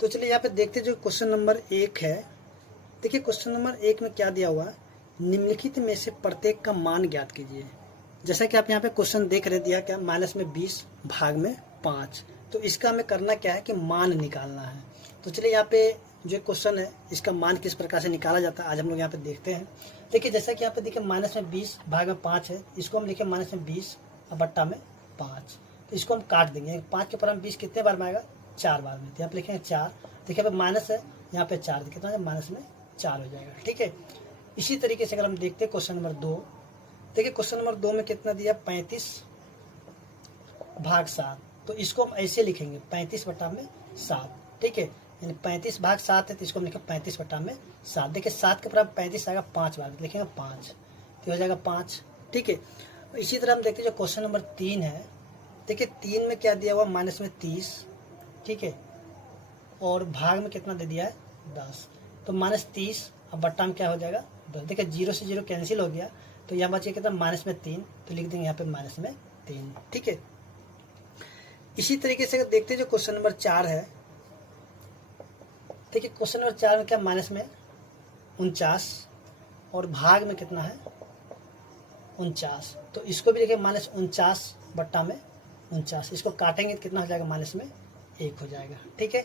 तो चलिए यहाँ पे देखते जो क्वेश्चन नंबर 1 है। देखिए क्वेश्चन नंबर 1 में क्या दिया हुआ है, निम्नलिखित में से प्रत्येक का मान ज्ञात कीजिए। जैसा कि आप यहाँ पे क्वेश्चन देख रहे दिया क्या, माइनस में 20 भाग में 5। तो इसका हमें करना क्या है कि मान निकालना है। तो चलिए यहाँ पे जो क्वेश्चन है इसका मान किस प्रकार से निकाला जाता है आज हम लोग यहाँ पे देखते हैं। देखिए जैसा कि यहाँ पे देखिए माइनस में 20 भाग में 5 है, इसको हम लिखे माइनस में 20 और बट्टा में 5। तो इसको हम काट देंगे, 5 के ऊपर हम 20 कितने बार में आएगा, 4 बार में। तो यहाँ पे लिखेंगे 4। देखिए यहाँ पे माइनस है, यहाँ पे 4 कितना है, माइनस में 4 हो जाएगा। ठीक है। इसी तरीके से अगर हम देखते हैं क्वेश्चन नंबर 2, देखिए क्वेश्चन नंबर 2 में कितना दिया, 35 भाग 7। तो इसको हम ऐसे लिखेंगे 35 बटा में 7। ठीक है, यानी 35 भाग 7 है तो इसको हम लिखेंगे 35 बटा में 7। देखिए 7 के बराबर 35 आएगा 5 बार, लिखेंगे 5 तो हो जाएगा 5। ठीक है। इसी तरह हम देखते हैं जो क्वेश्चन नंबर 3 है। देखिए 3 में क्या दिया हुआ, माइनस में 30। ठीक है, और भाग में कितना दे दिया है, 10। तो माइनस 30 अब बट्टा में क्या हो जाएगा, 10। देखिए 0 से 0 कैंसिल हो गया, तो यहाँ बचे कितना, माइनस में 3। तो लिख देंगे यहाँ पे माइनस में 3। ठीक है। इसी तरीके से अगर देखते हैं जो क्वेश्चन नंबर 4 है। देखिए क्वेश्चन नंबर 4 में क्या, माइनस में 49 और भाग में कितना है, 49। तो इसको भी देखिए माइनस 49 बट्टा में 49। इसको काटेंगे तो कितना हो जाएगा, माइनस में 1 हो जाएगा। ठीक है।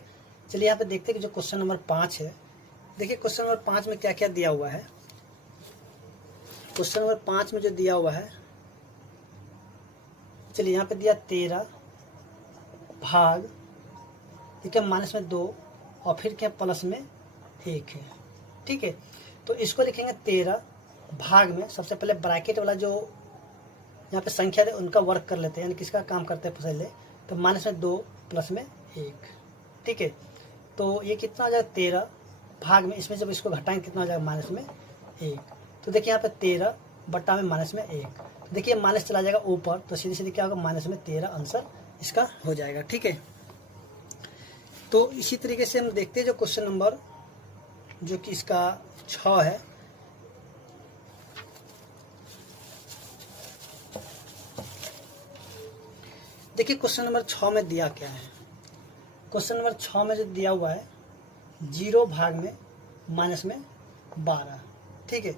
चलिए यहाँ पे देखते हैं कि जो क्वेश्चन नंबर 5 है। देखिए क्वेश्चन नंबर 5 में क्या क्या दिया हुआ है। क्वेश्चन नंबर 5 में जो दिया हुआ है, चलिए यहाँ पे दिया 13 भाग, ठीक है, माइनस में 2 और फिर क्या, प्लस में 1 है। ठीक है। तो इसको लिखेंगे 13 भाग में, सबसे पहले ब्रैकेट वाला जो यहाँ पे संख्या है उनका वर्क कर लेते हैं, यानी किसका काम करते हैं पहले। तो माइनस में 2 प्लस में 1। ठीक है। तो ये कितना हो जाएगा, 13 भाग में, इसमें जब इसको घटाएंगे कितना हो जाएगा, माइनस में 1। तो देखिए यहाँ पे 13 बट्टा में माइनस में 1। तो देखिए माइनस चला जाएगा ऊपर, तो सीधे सीधे क्या होगा, माइनस में 13 आंसर इसका हो जाएगा। ठीक है। तो इसी तरीके से हम देखते हैं जो क्वेश्चन नंबर जो कि इसका 6 है। देखिए क्वेश्चन नंबर 6 में दिया क्या है। क्वेश्चन नंबर 6 में जो दिया हुआ है, 0 भाग में माइनस में 12। ठीक है।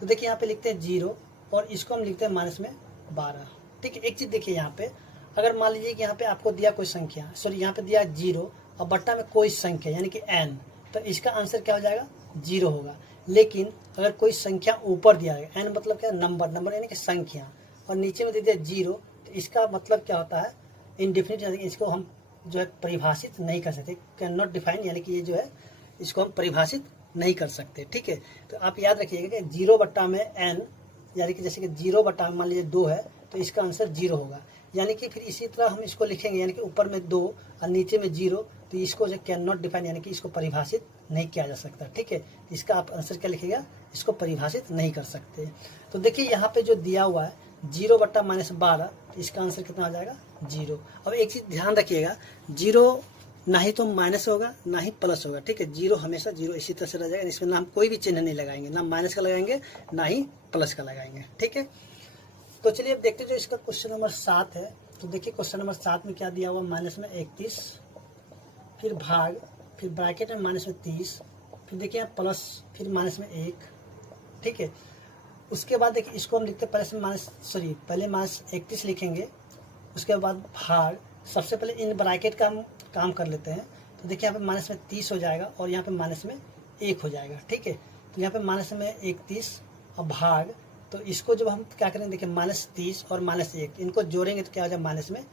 तो देखिए यहाँ पे लिखते हैं 0 और इसको हम लिखते हैं माइनस में 12। ठीक है। एक चीज़ देखिए यहाँ पे, अगर मान लीजिए कि यहाँ पे आपको दिया कोई संख्या, सॉरी यहाँ पे दिया 0 और बट्टा में कोई संख्या यानी कि n, तो इसका आंसर क्या हो जाएगा, 0 होगा। लेकिन अगर कोई संख्या ऊपर दिया है, n मतलब क्या, नंबर, नंबर यानी कि संख्या, और नीचे में दे दिया 0, तो इसका मतलब क्या होता है, इनडिफिनिट, यानी कि इसको हम जो है परिभाषित नहीं कर सकते, कैन नॉट डिफाइन, यानी कि ये जो है इसको हम परिभाषित नहीं कर सकते। ठीक है। तो आप याद रखिएगा कि 0 बट्टा में n, यानी कि जैसे कि 0 बट्टा में मान लीजिए 2 है तो इसका आंसर 0 होगा। यानी कि फिर इसी तरह हम इसको लिखेंगे, यानी कि ऊपर में 2 और नीचे में 0, तो इसको जो कैन नॉट डिफाइन, यानी कि इसको परिभाषित नहीं किया जा सकता। ठीक है। इसका आप आंसर क्या लिखिएगा, इसको परिभाषित नहीं कर सकते। तो देखिए यहाँ पे जो दिया हुआ है 0 बट्टा माइनस 12, तो इसका आंसर कितना आ जाएगा, 0। अब एक चीज़ ध्यान रखिएगा, 0 ना ही तो माइनस होगा ना ही प्लस होगा। ठीक है। 0 हमेशा 0 इसी तरह से रह जाएगा, इसमें ना हम कोई भी चिन्ह नहीं लगाएंगे, ना माइनस का लगाएंगे ना ही प्लस का लगाएंगे। ठीक है। तो चलिए अब देखते हैं जो इसका क्वेश्चन नंबर 7 है। तो देखिए क्वेश्चन नंबर 7 में क्या दिया हुआ, माइनस में 31, फिर भाग, फिर ब्रैकेट में माइनस में 30, फिर देखिए प्लस, फिर माइनस में 1। ठीक है। उसके बाद देखिए इसको हम लिखते हैं पहले माइनस 31 लिखेंगे, उसके बाद भाग, सबसे पहले इन ब्रैकेट का हम काम कर लेते हैं। तो देखिए यहाँ पे माइनस में 30 हो जाएगा और यहाँ पे माइनस में 1 हो जाएगा। ठीक है। तो यहाँ पे माइनस में 31 और भाग, तो इसको जब हम क्या करेंगे, देखिए माइनस 30 और माइनस 1 इनको जोड़ेंगे तो क्या हो जाएगा, माइनस में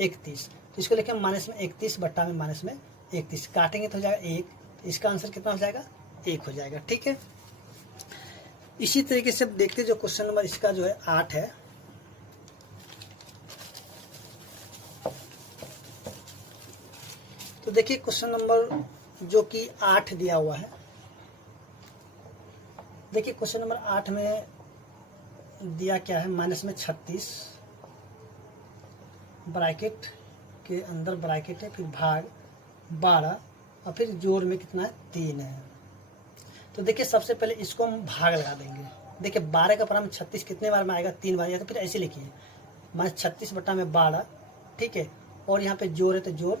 31। तो इसको लिखें माइनस में 31 बट्टा में माइनस में 31, काटेंगे तो हो जाएगा 1। तो इसका आंसर कितना हो जाएगा, 1 हो जाएगा। ठीक है। इसी तरीके से देखते जो क्वेश्चन नंबर इसका जो है 8 है। तो देखिए क्वेश्चन नंबर जो कि 8 दिया हुआ है। देखिए क्वेश्चन नंबर 8 में दिया क्या है, माइनस में 36, ब्रैकेट के अंदर ब्रैकेट है, फिर भाग 12 और फिर जोड़ में कितना है, 3 है। तो देखिए सबसे पहले इसको हम भाग लगा देंगे। देखिए 12 का परिणाम 36 कितने बार में आएगा, 3 बार, या तो फिर ऐसे लिखिए माइनस 36 बटा में 12। ठीक है। और यहाँ पे जोड़ है तो जोड़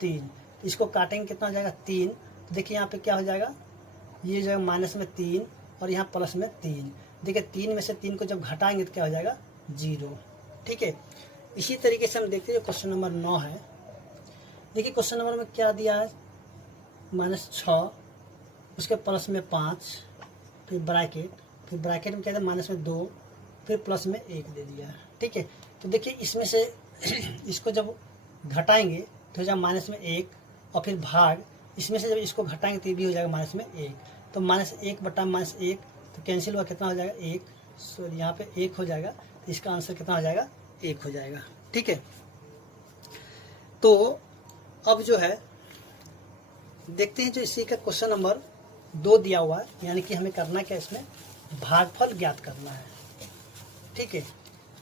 3। इसको काटेंगे कितना हो जाएगा 3। तो देखिए यहाँ पे क्या हो जाएगा, ये जो है माइनस में 3 और यहाँ प्लस में 3। देखिए 3 में से 3 को जब घटाएंगे तो क्या हो जाएगा 0। ठीक है, इसी तरीके से हम देखते हैं क्वेश्चन नंबर 9 है। देखिए क्वेश्चन नंबर में क्या दिया है, -6, उसके प्लस में 5, फिर ब्रैकेट में क्या है माइनस में 2, फिर प्लस में 1 दे दिया है। ठीक है, तो देखिए इसमें से इसको जब घटाएंगे तो हो जाएगा माइनस में 1 और फिर भाग, इसमें से जब इसको घटाएंगे तो ये भी हो जाएगा माइनस में 1। तो -1 बटा -1 तो कैंसिल हुआ, कितना हो जाएगा 1। सॉरी यहाँ पे 1 हो जाएगा, तो इसका आंसर कितना हो जाएगा 1 हो जाएगा। ठीक है, तो अब जो है देखते हैं जो इसी का क्वेश्चन नंबर 2 दिया हुआ है, यानी कि हमें करना क्या, इसमें भागफल ज्ञात करना है। ठीक है,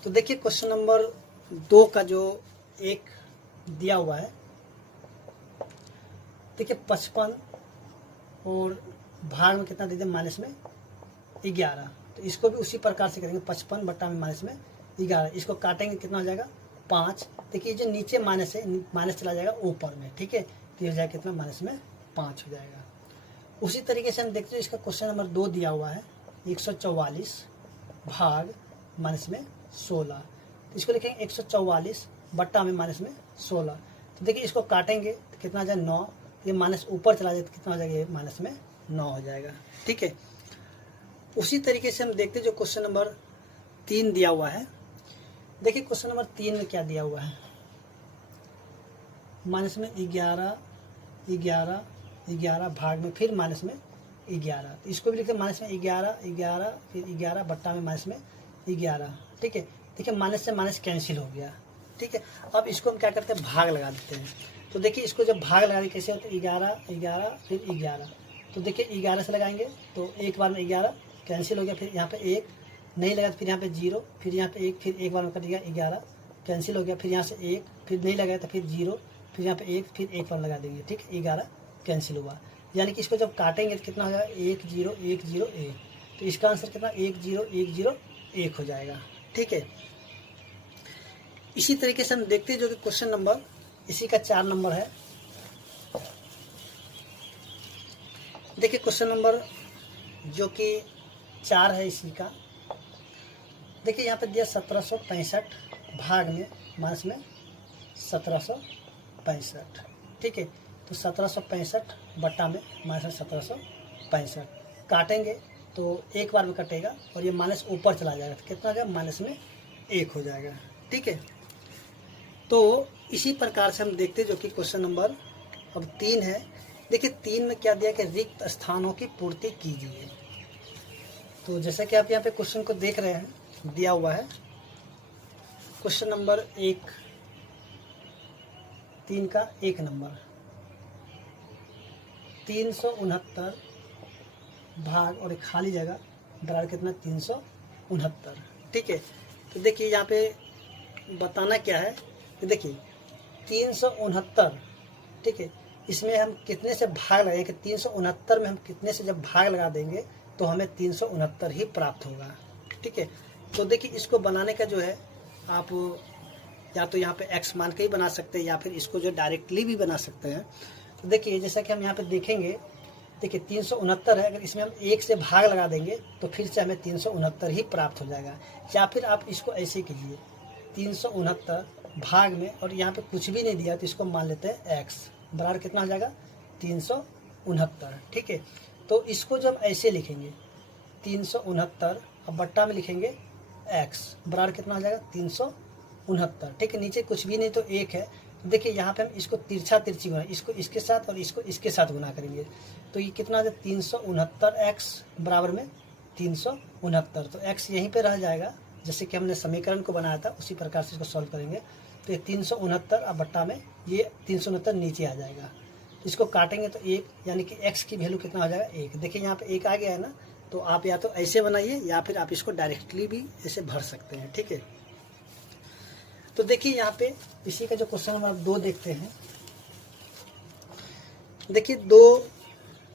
तो देखिए क्वेश्चन नंबर 2 का जो एक दिया हुआ है, देखिए 55 और भाग में कितना दे दिया माइनस में 11। तो इसको भी उसी प्रकार से करेंगे, 55 बटा में माइनस में 11, इसको काटेंगे कितना हो जाएगा 5। देखिए जो नीचे माइनस है, माइनस चला जाएगा ऊपर में। ठीक है, तो ये हो जाएगा कितना माइनस में 5 हो जाएगा। उसी तरीके से हम देखते हैं इसका क्वेश्चन नंबर 2 दिया हुआ है, 144 भाग माइनस में 16। तो इसको लिखेंगे 144 बट्टा में माइनस में 16। तो देखिए इसको काटेंगे तो कितना आ जाए 9, ये माइनस ऊपर चला जाए तो कितना हो जाएगा, ये माइनस में 9 हो जाएगा। ठीक है, उसी तरीके से हम देखते हैं जो क्वेश्चन नंबर 3 दिया हुआ है। देखिए क्वेश्चन नंबर 3 में क्या दिया हुआ है, माइनस में 11 भाग में फिर माइनस में 11। तो इसको भी लिखते हैं माइनस में 11 फिर 11 बट्टा में माइनस में 11। ठीक है, देखिए माइनस से माइनस कैंसिल हो गया। ठीक है, अब इसको हम क्या करते हैं, भाग लगा देते हैं। तो देखिए इसको जब भाग लगा दें कैसे होता है, 11 फिर 11। तो देखिए 11 से लगाएंगे तो एक बार में 11 कैंसिल हो गया, फिर यहाँ पे 1 नहीं लगा तो फिर यहाँ पे 0, फिर यहाँ पे 1, फिर एक बार में कट गया 11 कैंसिल हो गया, फिर यहाँ से 1, फिर नहीं लगाया तो फिर 0, फिर यहाँ पे 1, फिर एक बार लगा देंगे। ठीक है, 11 कैंसिल हुआ, यानी कि इसको जब काटेंगे तो कितना हो जाएगा 1 0 1 0 1। तो इसका आंसर कितना 1 0 1 0 1 हो जाएगा। ठीक है, इसी तरीके से हम देखते हैं जो कि क्वेश्चन नंबर इसी का 4 नंबर है। देखिए क्वेश्चन नंबर जो कि 4 है इसी का, देखिए यहाँ पे दिया 1765 भाग में माइनस में 1765। ठीक है, तो 1765 बट्टा में माइनस में 1765 काटेंगे तो एक बार में कटेगा और ये माइनस ऊपर चला जाएगा तो कितना हो जाएगा माइनस में 1 हो जाएगा। ठीक है, तो इसी प्रकार से हम देखते हैं जो कि क्वेश्चन नंबर अब 3 है। देखिए 3 में क्या दिया कि रिक्त स्थानों की पूर्ति कीजिए। तो जैसा कि आप यहाँ पे क्वेश्चन को देख रहे हैं, दिया हुआ है क्वेश्चन नंबर 1 3 का 1 नंबर 369 भाग और एक खाली जगह बराबर कितना 369। ठीक है, तो देखिए यहाँ पे बताना क्या है, तो देखिए 369। ठीक है, इसमें हम कितने से भाग लगाएंगे कि 369 में हम कितने से जब भाग लगा देंगे तो हमें 369 ही प्राप्त होगा। ठीक है, तो देखिए इसको बनाने का जो है आप या तो यहाँ पे x मान के ही बना सकते हैं या फिर इसको जो डायरेक्टली भी बना सकते हैं। तो देखिए जैसा कि हम यहाँ पे देखेंगे, देखिए 369 है, अगर इसमें हम 1 से भाग लगा देंगे तो फिर से हमें 369 ही प्राप्त हो जाएगा। या फिर आप इसको ऐसे कीजिए 369 भाग में और यहाँ पे कुछ भी नहीं दिया तो इसको मान लेते हैं x बराबर कितना हो जाएगा 369। ठीक है, तो इसको जब ऐसे लिखेंगे 369 अब बट्टा में लिखेंगे x बराबर कितना हो जाएगा 369। ठीक है, नीचे कुछ भी नहीं तो 1 है। तो देखिए यहाँ पे हम इसको तिरछा तिरछी गुना, इसको इसके साथ और इसको इसके साथ गुना करेंगे तो ये कितना हो जाएगा 369x बराबर में 369। तो x यहीं पे रह जाएगा, जैसे कि हमने समीकरण को बनाया था उसी प्रकार से इसको सॉल्व करेंगे। तो ये 369 अब बट्टा में ये 369 नीचे आ जाएगा। तो इसको काटेंगे तो 1, यानी कि x की वैल्यू कितना हो जाएगा 1। देखिए यहाँ पे 1 आ गया है ना, तो आप या तो ऐसे बनाइए या फिर आप इसको डायरेक्टली भी ऐसे भर सकते हैं। ठीक है, तो देखिए यहाँ पे इसी का जो क्वेश्चन नंबर 2 देखते हैं। देखिए 2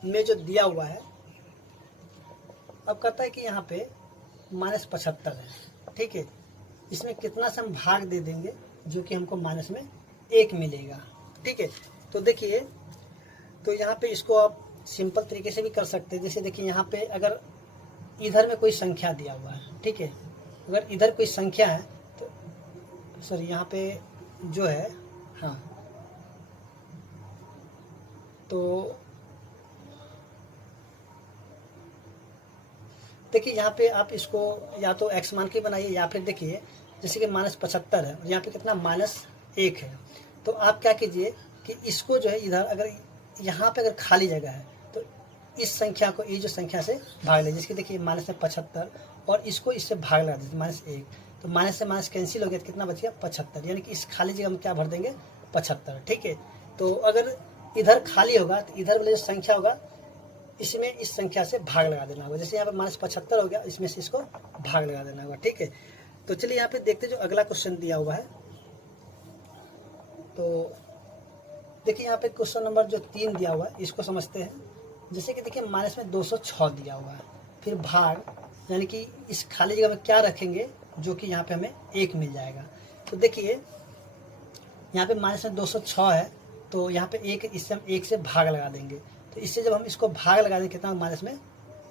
में जो दिया हुआ है, अब कहता है कि यहाँ पे -75 है। ठीक है, इसमें कितना से हम भाग दे देंगे जो कि हमको माइनस में 1 मिलेगा। ठीक है, तो देखिए, तो यहाँ पे इसको आप सिंपल तरीके से भी कर सकते हैं। जैसे देखिए यहाँ पे अगर इधर में कोई संख्या दिया हुआ है, ठीक है, अगर इधर कोई संख्या है तो सॉरी यहाँ पे जो है, हाँ, तो देखिए यहाँ पे आप इसको या तो x मान के बनाइए, या फिर देखिए जैसे कि -75 है और यहाँ पे कितना -1 है, तो आप क्या कीजिए कि इसको जो है इधर अगर यहाँ पे अगर खाली जगह है तो इस संख्या को, ये जो संख्या से भाग ले, जिसकी देखिए -75, और इसको इससे भाग लगा दीजिए -1, तो माइनस से माइनस कैंसिल हो गया तो कितना बच गया 75, यानी कि इस खाली जगह में क्या भर देंगे 75, ठीक है। तो अगर इधर खाली होगा तो इधर वाला जो संख्या होगा इसमें इस संख्या से भाग लगा देना होगा। जैसे यहाँ पे -75 हो गया, इसमें से इसको भाग लगा देना होगा, ठीक है। तो चलिए यहाँ पे देखते जो अगला क्वेश्चन दिया हुआ है। तो देखिए यहाँ पे क्वेश्चन नंबर जो 3 दिया हुआ है इसको समझते हैं। जैसे कि देखिए माइनस में 206 दिया हुआ है, फिर भाग, यानी कि इस खाली जगह में क्या रखेंगे जो कि यहाँ पे हमें 1 मिल जाएगा। तो देखिए यहाँ पे माइनस में 206 है, तो यहाँ पे 1, इससे हम 1 से भाग लगा देंगे, तो इससे जब हम इसको भाग लगा देंगे कितना माइनस में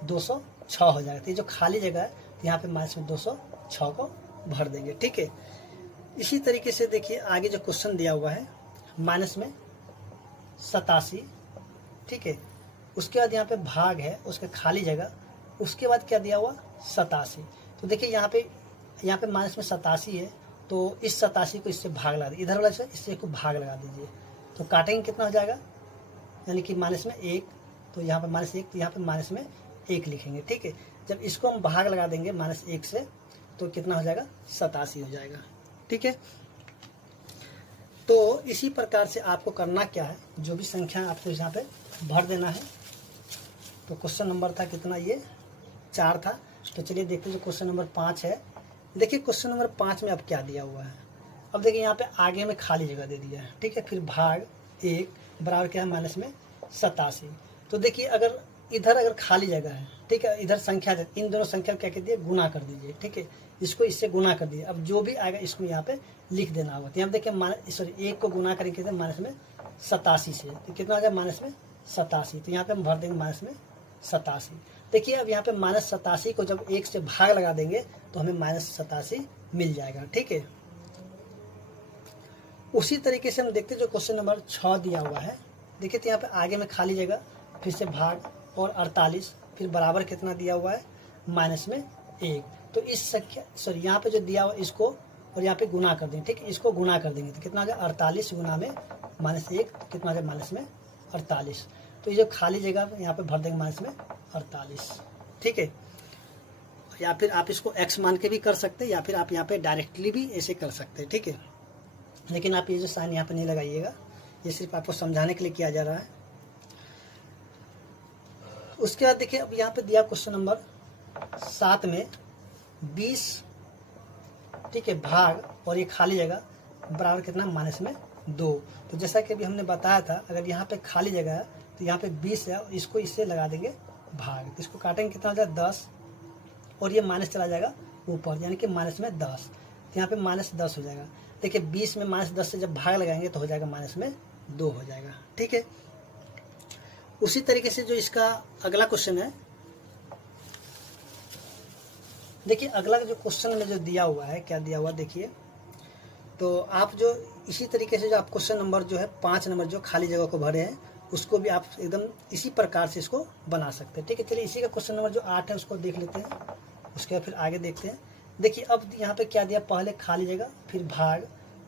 206 हो जाएगा। तो ये जो खाली जगह है तो यहाँ पे माइनस में 206 को भर देंगे, ठीक है। इसी तरीके से देखिए आगे जो क्वेश्चन दिया हुआ है माइनस में 87, ठीक है, उसके बाद यहाँ पे भाग है उसके खाली जगह, उसके बाद क्या दिया हुआ 87। तो देखिए यहाँ पे माइनस में 87 है, तो इस 87 को इससे भाग लगा दीजिए, इधर वाला से इससे को भाग लगा दीजिए, तो काटेंगे कितना हो जाएगा, यानी कि माइनस में 1, तो यहाँ पे -1, तो यहाँ पे माइनस में 1 लिखेंगे, ठीक है। जब इसको हम भाग लगा देंगे -1 से तो कितना हो जाएगा 87 हो जाएगा, ठीक है। तो इसी प्रकार से आपको करना क्या है, जो भी संख्या आपको यहाँ पे भर देना है। तो क्वेश्चन नंबर था कितना, ये 4 था। तो चलिए देखते हैं जो क्वेश्चन नंबर 5 है। देखिए क्वेश्चन नंबर 5 में अब क्या दिया हुआ है। अब देखिए यहाँ पे आगे में खाली जगह दे दिया है, ठीक है, फिर भाग 1 बराबर क्या है माइनस में 87। तो देखिए अगर इधर अगर खाली जगह है, ठीक है, इधर संख्या, इन दोनों संख्या क्या कर दिए गुना कर दीजिए, ठीक है, इसको इससे गुना कर दीजिए। अब जो भी आएगा इसको यहाँ पे लिख देना होगा। तो यहाँ देखिए सॉरी 1 को गुना करेंगे माइनस में 87 से, तो कितना आ जाए माइनस में 87। तो यहाँ पे हम भर देंगे माइनस में 87। देखिए अब यहाँ पे -87 को जब 1 से भाग लगा देंगे तो हमें -87 मिल जाएगा, ठीक है। उसी तरीके से हम देखते हैं जो क्वेश्चन नंबर 6 दिया हुआ है। देखिए तो यहाँ पे आगे में खाली जगह, फिर से भाग और 48, फिर बराबर कितना दिया हुआ है माइनस में 1। तो इस संख्या सॉरी यहाँ पे जो दिया हुआ इसको और यहाँ पे गुना कर देंगे, ठीक है, इसको गुना कर देंगे तो कितना आ जाए 48 गुना में -1, कितना आ जाए माइनस में 48। तो ये जो खाली जगह यहाँ पे भर देंगे माइनस में 48, ठीक है। या फिर आप इसको x मान के भी कर सकते हैं, या फिर आप यहाँ पे डायरेक्टली भी ऐसे कर सकते हैं, ठीक है। लेकिन आप ये जो साइन यहाँ पे नहीं लगाइएगा, ये सिर्फ आपको समझाने के लिए किया जा रहा है। उसके बाद देखिए अब यहाँ पे दिया क्वेश्चन नंबर 7 में 20, ठीक है, भाग और ये खाली जगह बराबर कितना माइनस में 2। तो जैसा कि अभी हमने बताया था, अगर यहाँ पे खाली जगह है तो यहाँ पे 20 है और इसको इससे लगा देंगे भाग, तो इसको काटेंगे कितना हो जाए 10, और ये माइनस चला जाएगा ऊपर, यानी कि माइनस में 10। तो यहाँ पे -10 हो जाएगा। देखिए 20 में -10 से जब भाग लगाएंगे तो हो जाएगा माइनस में 2 हो जाएगा, ठीक है। उसी तरीके से जो इसका अगला क्वेश्चन है, देखिए अगला जो क्वेश्चन में जो दिया हुआ है, क्या दिया हुआ देखिए। तो आप जो इसी तरीके से जो आप क्वेश्चन नंबर जो है 5 नंबर जो खाली जगह को भरे हैं उसको भी आप एकदम इसी प्रकार से इसको बना सकते हैं, ठीक है। चलिए इसी का क्वेश्चन नंबर जो 8 है उसको देख लेते हैं, उसके बाद फिर आगे देखते हैं। देखिए अब यहाँ पे क्या दिया, पहले खाली जगह, फिर भाग,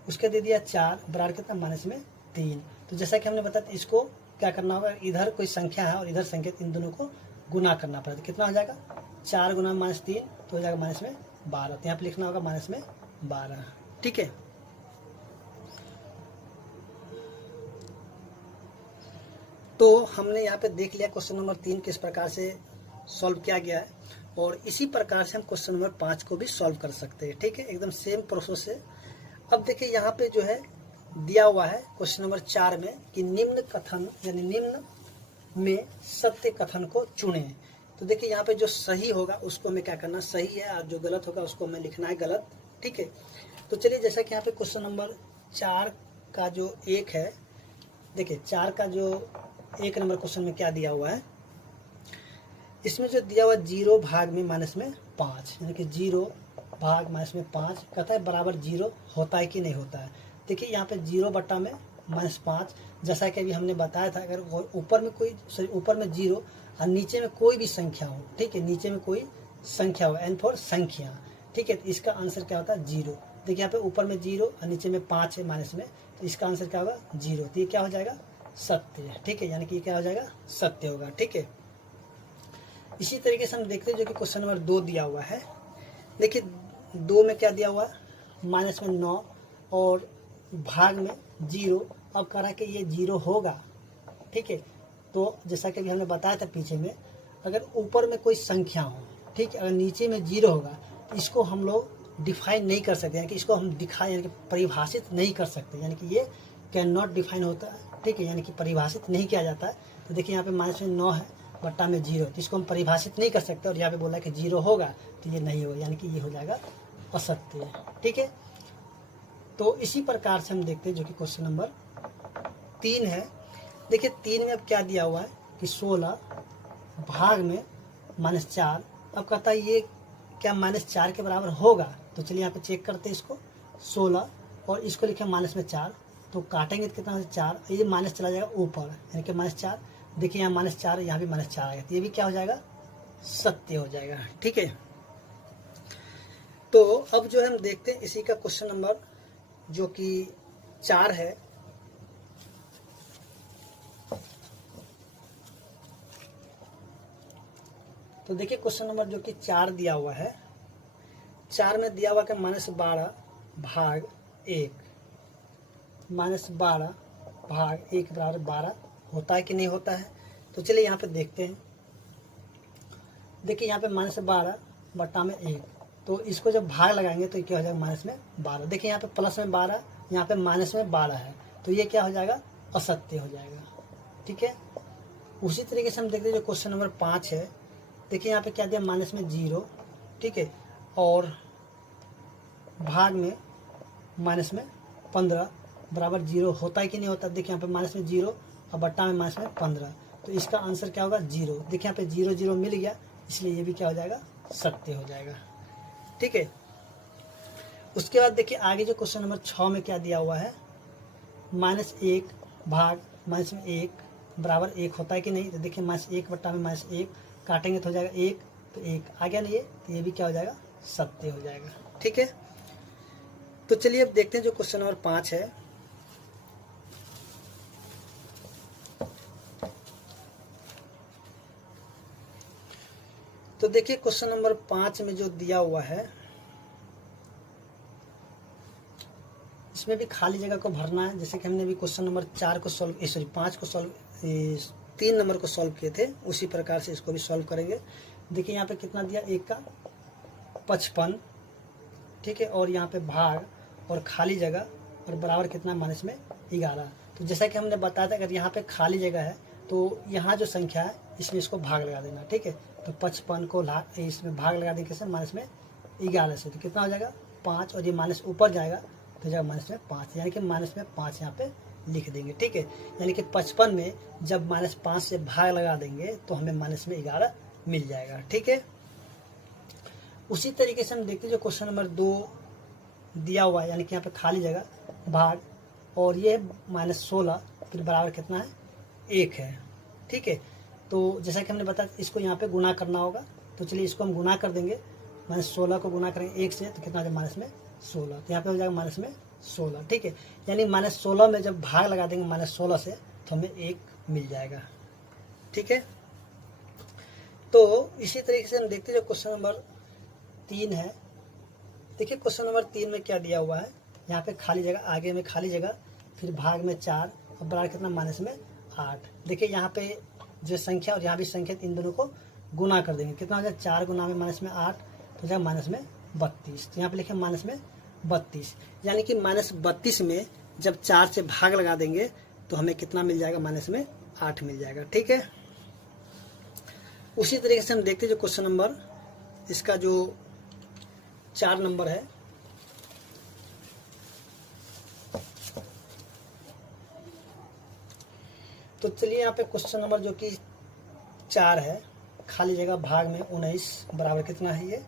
उसके दे दिया 4 बराबर कितना माइनस में 3। तो जैसा कि हमने बताया इसको क्या करना होगा, इधर कोई संख्या है और इधर संख्या, इन दोनों को गुना करना पड़ेगा। तो कितना हो जाएगा 4 गुना -3 तो हो जाएगा माइनस में 12। तो यहाँ पे लिखना होगा माइनस में 12, ठीक है। तो हमने यहाँ पे देख लिया क्वेश्चन नंबर 3 किस प्रकार से सॉल्व किया गया है, और इसी प्रकार से हम क्वेश्चन नंबर 5 को भी सॉल्व कर सकते हैं, ठीक है, एकदम सेम प्रोसेस है। अब देखिए यहाँ पे जो है दिया हुआ है क्वेश्चन नंबर 4 में कि निम्न कथन यानी निम्न में सत्य कथन को चुने। तो देखिए यहाँ पे जो सही होगा उसको हमें क्या करना, सही है, और जो गलत होगा उसको हमें लिखना है गलत, ठीक है। तो चलिए जैसा कि यहाँ पे क्वेश्चन नंबर 4 का जो 1 है देखिए 4 का जो 1 नंबर क्वेश्चन में क्या दिया हुआ है, इसमें जो दिया हुआ 0 भाग में माइनस में 5, यानी कि 0 भाग माइनस में 5 कहता है बराबर 0 होता है कि नहीं होता है। देखिए यहाँ पे 0 बट्टा में -5, जैसा कि अभी हमने बताया था, अगर ऊपर में कोई ऊपर में 0 और नीचे में कोई भी संख्या हो, ठीक है, नीचे में कोई संख्या हो, एन फॉर संख्या, ठीक है, तो इसका आंसर क्या होता है 0। देखिए यहाँ पे ऊपर में 0 और नीचे में 5 है माइनस में, तो इसका आंसर क्या होगा 0। तो ये क्या हो जाएगा सत्य, ठीक है, यानी कि ये क्या हो जाएगा सत्य होगा, ठीक है। इसी तरीके से हम देखते हैं जो कि क्वेश्चन नंबर 2 दिया हुआ है। देखिए 2 में क्या दिया हुआ है, माइनस में 9 और भाग में 0। अब कह रहा है कि ये 0 होगा, ठीक है। तो जैसा कि अभी हमने बताया था पीछे में, अगर ऊपर में कोई संख्या हो, ठीक है, अगर नीचे में 0 होगा, तो इसको हम लोग डिफाइन नहीं कर सकते, यानी कि इसको हम दिखाएं यानी कि परिभाषित नहीं कर सकते, यानी कि ये कैन नॉट डिफाइन होता है, ठीक है, यानी कि परिभाषित नहीं किया जाता है। तो देखिए यहाँ पे माइनस में 9 है बट्टा में 0, तो इसको हम परिभाषित नहीं कर सकते, और यहाँ पे बोला कि 0 होगा, तो ये नहीं होगा, यानी कि ये हो जाएगा असत्य, ठीक है। तो इसी प्रकार से हम देखते हैं जो कि क्वेश्चन नंबर 3 है। देखिए 3 में अब क्या दिया हुआ है कि 16 भाग में -4। अब कहता है ये क्या -4 के बराबर होगा, तो चलिए यहाँ पे चेक करते हैं इसको। 16 और इसको लिखे माइनस में 4, तो काटेंगे तो कितना 4, ये माइनस चला जाएगा ऊपर, यानी कि -4। देखिए यहाँ -4, यहाँ भी -4 आएगा, तो ये भी क्या हो जाएगा सत्य हो जाएगा, ठीक है। तो अब जो है हम देखते हैं इसी का क्वेश्चन नंबर जो कि 4 है। तो देखिए क्वेश्चन नंबर जो कि 4 दिया हुआ है, 4 में दिया हुआ कि -12 भाग 1, -12 भाग 1 बराबर 12 होता है कि नहीं होता है। तो चलिए यहाँ पे देखते हैं। देखिए यहाँ पे -12 बट्टा में 1, तो इसको जब भाग लगाएंगे तो क्या हो जाएगा माइनस में 12। देखिए यहाँ पे प्लस में 12, यहाँ पे माइनस में 12 है, तो ये क्या हो जाएगा असत्य हो जाएगा, ठीक है। उसी तरीके से हम देखते हैं जो क्वेश्चन नंबर 5 है। देखिए यहाँ पे क्या दिया माइनस में 0, ठीक है, और भाग में माइनस में 15 बराबर 0 होता है कि नहीं होता। देखिए यहाँ पे माइनस में 0 और बट्टा में माइनस में 15, तो इसका आंसर क्या होगा 0। देखिए यहाँ पे 0 0 मिल गया, इसलिए ये भी क्या हो जाएगा सत्य हो जाएगा, ठीक है। उसके बाद देखिए आगे जो क्वेश्चन नंबर 6 में क्या दिया हुआ है, -1 भाग माइनस में 1 बराबर 1 होता है कि नहीं। तो देखिए -1 बट्टा में -1 काटेंगे तो हो जाएगा 1, तो 1 आ गया नहीं, तो ये भी क्या हो जाएगा सत्य हो जाएगा, ठीक है। तो चलिए अब देखते हैं जो क्वेश्चन नंबर 5 है। तो देखिए क्वेश्चन नंबर 5 में जो दिया हुआ है, इसमें भी खाली जगह को भरना है, जैसे कि हमने भी क्वेश्चन नंबर 4 को सॉल्व, सॉरी 5 को सॉल्व, 3 नंबर को सॉल्व किए थे, उसी प्रकार से इसको भी सॉल्व करेंगे। देखिए यहाँ पे कितना दिया 1 का 55, ठीक है, और यहाँ पे भाग और खाली जगह और बराबर कितना माइनस में 11। तो जैसा कि हमने बताया था अगर यहाँ पे खाली जगह है तो यहाँ जो संख्या है इसमें इसको भाग लगा देना, ठीक है। तो 55 को इसमें भाग लगा देंगे कैसे माइनस में 11 से, तो कितना हो जाएगा 5, और ये माइनस ऊपर जाएगा तो जाएगा माइनस में 5, यानी कि माइनस में 5 यहाँ पे लिख देंगे, ठीक है। यानी कि 55 में जब -5 से भाग लगा देंगे तो हमें माइनस में 11 मिल जाएगा, ठीक है। उसी तरीके से हम देखते हैं जो क्वेश्चन नंबर 2 दिया हुआ है, यानी कि यहाँ पे खाली जगह भाग और ये -16 फिर बराबर कितना है 1 है, ठीक है। तो जैसा कि हमने बताया इसको यहाँ पे गुना करना होगा, तो चलिए इसको हम गुना कर देंगे। -16 को गुना करेंगे 1 से तो कितना हो जाएगा माइनस में 16, तो यहाँ पे हो जाएगा माइनस में 16, ठीक है। यानी -16 में जब भाग लगा देंगे -16 से तो हमें 1 मिल जाएगा, ठीक है। तो इसी तरीके से हम देखते हैं जो क्वेश्चन नंबर 3 है। देखिए क्वेश्चन नंबर 3 में क्या दिया हुआ है, यहाँ पे खाली जगह, आगे में खाली जगह, फिर भाग में 4 और बराबर कितना माइनस में 8। देखिए यहाँ पे जो संख्या और यहाँ भी संख्या, इन दोनों को गुना कर देंगे, कितना हो जाएगा 4 गुना में माइनस में 8, तो जाएगा माइनस में 32। तो यहाँ पे लिखे माइनस में 32, यानी कि -32 में जब 4 से भाग लगा देंगे तो हमें कितना मिल जाएगा माइनस में 8 मिल जाएगा, ठीक है। उसी तरीके से हम देखते हैं जो क्वेश्चन नंबर इसका जो 4 नंबर है। तो चलिए यहाँ पे क्वेश्चन नंबर जो कि 4 है, खाली जगह भाग में 19 बराबर कितना है ये,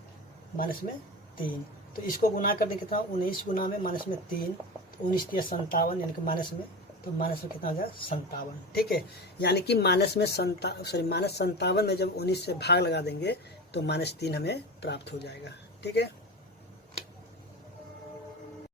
माइनस में 3। तो इसको गुना कर दे कितना, 19 गुना में माइनस में 3, तो 19 3 57, यानी कि माइनस में, तो माइनस में कितना हो जाएगा 57। ठीक है, यानी कि माइनस 57 में जब 19 से भाग लगा देंगे तो -3 हमें प्राप्त हो जाएगा। ठीक है।